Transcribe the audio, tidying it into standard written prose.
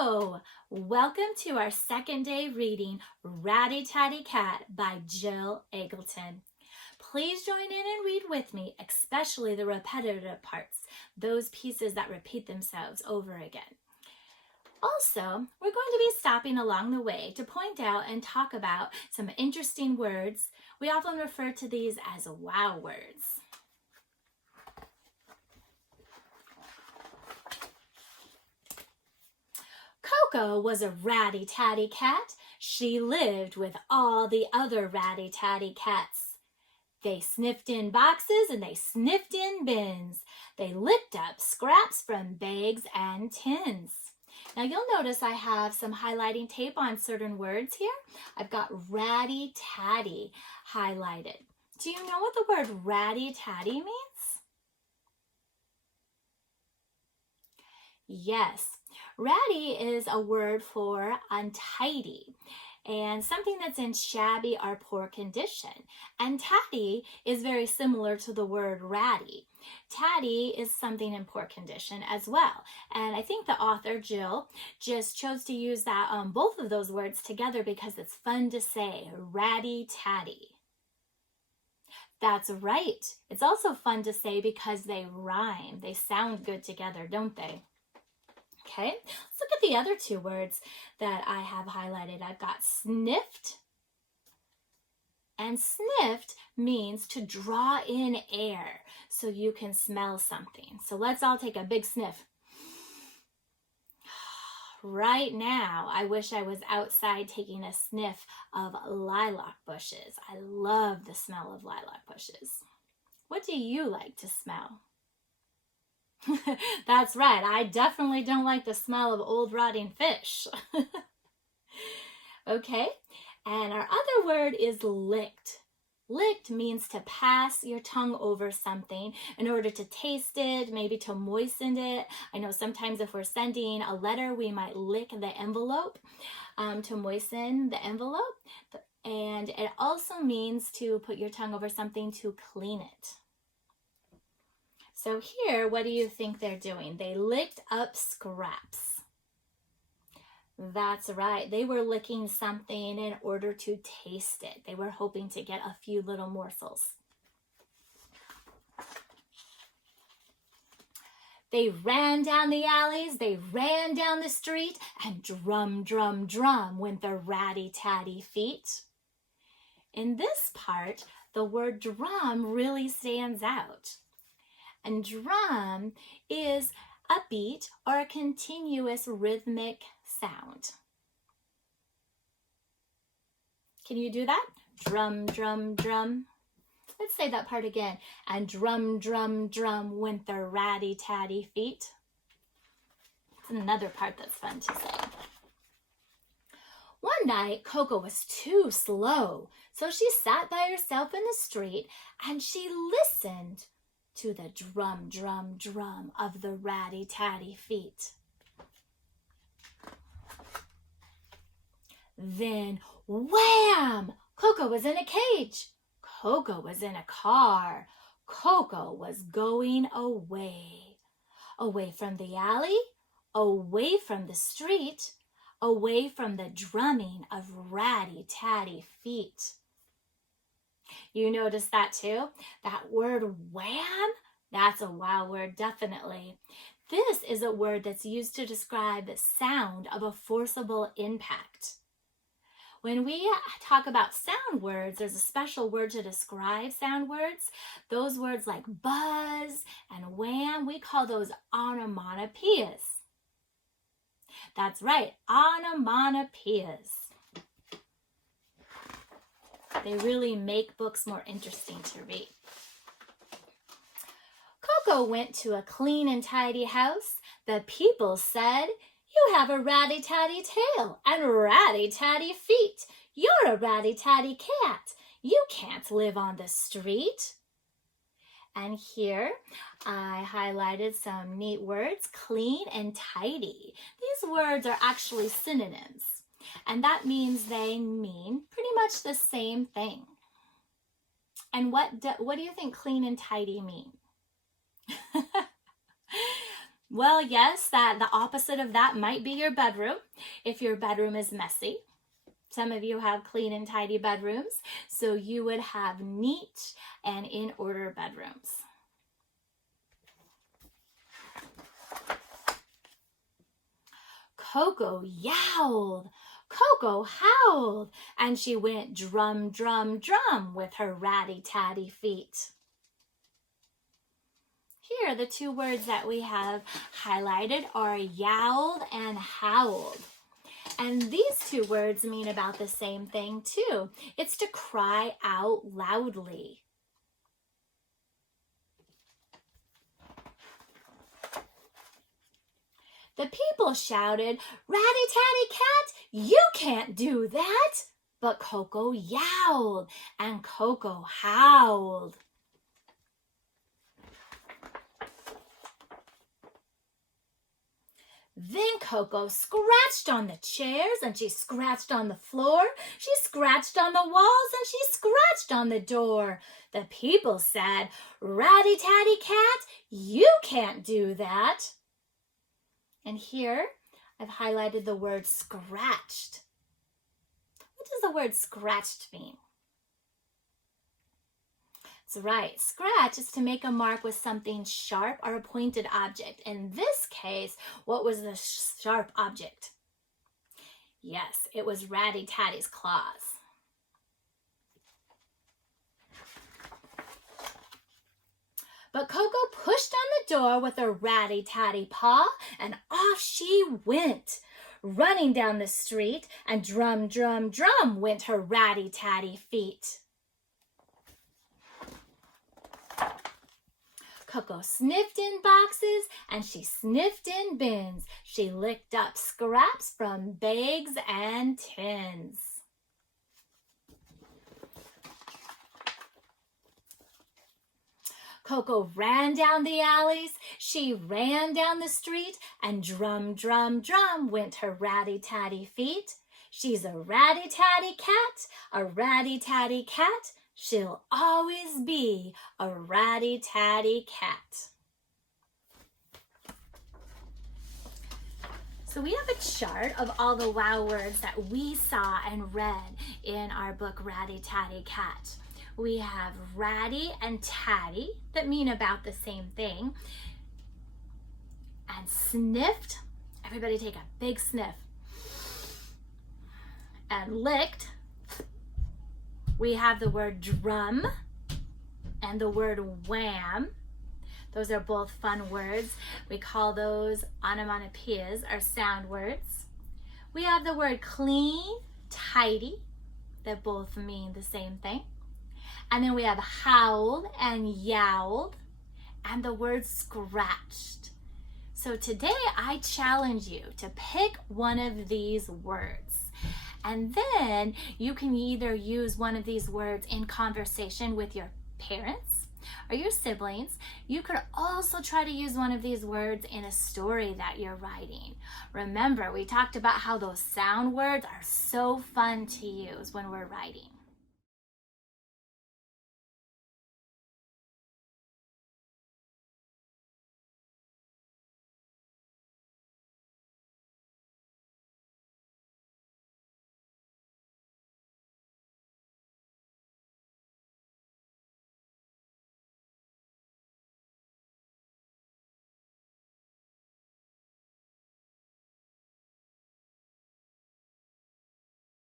Hello! Welcome to our second day reading Ratty Tatty Cat by Jill Eggleton. Please join in and read with me, especially the repetitive parts, those pieces that repeat themselves over again. Also, we're going to be stopping along the way to point out and talk about some interesting words. We often refer to these as wow words. Coco was a ratty-tatty cat. She lived with all the other ratty-tatty cats. They sniffed in boxes and they sniffed in bins. They licked up scraps from bags and tins. Now you'll notice I have some highlighting tape on certain words here. I've got ratty-tatty highlighted. Do you know what the word ratty-tatty means? Yes. Ratty is a word for untidy and something that's in shabby or poor condition. And tatty is very similar to the word ratty. Tatty is something in poor condition as well. And I think the author, Jill, just chose to use that both of those words together because it's fun to say, ratty-tatty. That's right. It's also fun to say because they rhyme. They sound good together, don't they? Okay, let's look at the other two words that I have highlighted. I've got sniffed, and sniffed means to draw in air so you can smell something. So let's all take a big sniff. Right now, I wish I was outside taking a sniff of lilac bushes. I love the smell of lilac bushes. What do you like to smell? That's right, I definitely don't like the smell of old rotting fish. Okay, and our other word is licked. Licked means to pass your tongue over something in order to taste it, maybe to moisten it. I know sometimes if we're sending a letter, we might lick the envelope to moisten the envelope. And it also means to put your tongue over something to clean it. So here, what do you think they're doing? They licked up scraps. That's right. They were licking something in order to taste it. They were hoping to get a few little morsels. They ran down the alleys, they ran down the street, and drum, drum, drum went the ratty-tatty feet. In this part, the word drum really stands out. And drum is a beat or a continuous rhythmic sound. Can you do that? Drum, drum, drum. Let's say that part again. And drum, drum, drum went the ratty-tatty feet. It's another part that's fun to say. One night, Coco was too slow, so she sat by herself in the street and she listened to the drum, drum, drum of the ratty-tatty feet. Then, wham! Coco was in a cage. Coco was in a car. Coco was going away. Away from the alley, away from the street, away from the drumming of ratty-tatty feet. You notice that too? That word wham, that's a wow word, definitely. This is a word that's used to describe the sound of a forcible impact. When we talk about sound words, there's a special word to describe sound words. Those words like buzz and wham, we call those onomatopoeias. That's right, onomatopoeias. They really make books more interesting to read. Coco went to a clean and tidy house. The people said, "You have a ratty-tatty tail and ratty-tatty feet. You're a ratty-tatty cat. You can't live on the street." And here I highlighted some neat words, clean and tidy. These words are actually synonyms. And that means they mean pretty much the same thing. And what do you think clean and tidy mean? Well, yes, that the opposite of that might be your bedroom, if your bedroom is messy. Some of you have clean and tidy bedrooms, so you would have neat and in order bedrooms. Coco yowled, Coco howled, and she went drum, drum, drum with her ratty-tatty feet. Here, the two words that we have highlighted are yowled and howled. And these two words mean about the same thing too. It's to cry out loudly. The people shouted, "Ratty-tatty cat, you can't do that!" But Coco yowled and Coco howled. Then Coco scratched on the chairs and she scratched on the floor. She scratched on the walls and she scratched on the door. The people said, "Ratty-tatty cat, you can't do that." And here I've highlighted the word scratched. What does the word scratched mean? That's right, scratch is to make a mark with something sharp or a pointed object. In this case, what was the sharp object? Yes, it was Ratty-tatty's claws. But Coco pushed on the door with a ratty-tatty paw, and off she went, running down the street, and drum, drum, drum went her ratty-tatty feet. Coco sniffed in boxes and she sniffed in bins. She licked up scraps from bags and tins. Coco ran down the alleys, she ran down the street, and drum, drum, drum went her ratty-tatty feet. She's a ratty-tatty cat, a ratty-tatty cat. She'll always be a ratty-tatty cat. So we have a chart of all the wow words that we saw and read in our book, Ratty-tatty Cat. We have ratty and tatty that mean about the same thing. And sniffed, everybody take a big sniff. And licked, we have the word drum and the word wham. Those are both fun words. We call those onomatopoeias, or sound words. We have the word clean, tidy, that both mean the same thing. And then we have howled and yowled, and the word scratched. So today I challenge you to pick one of these words. And then you can either use one of these words in conversation with your parents or your siblings. You could also try to use one of these words in a story that you're writing. Remember, we talked about how those sound words are so fun to use when we're writing.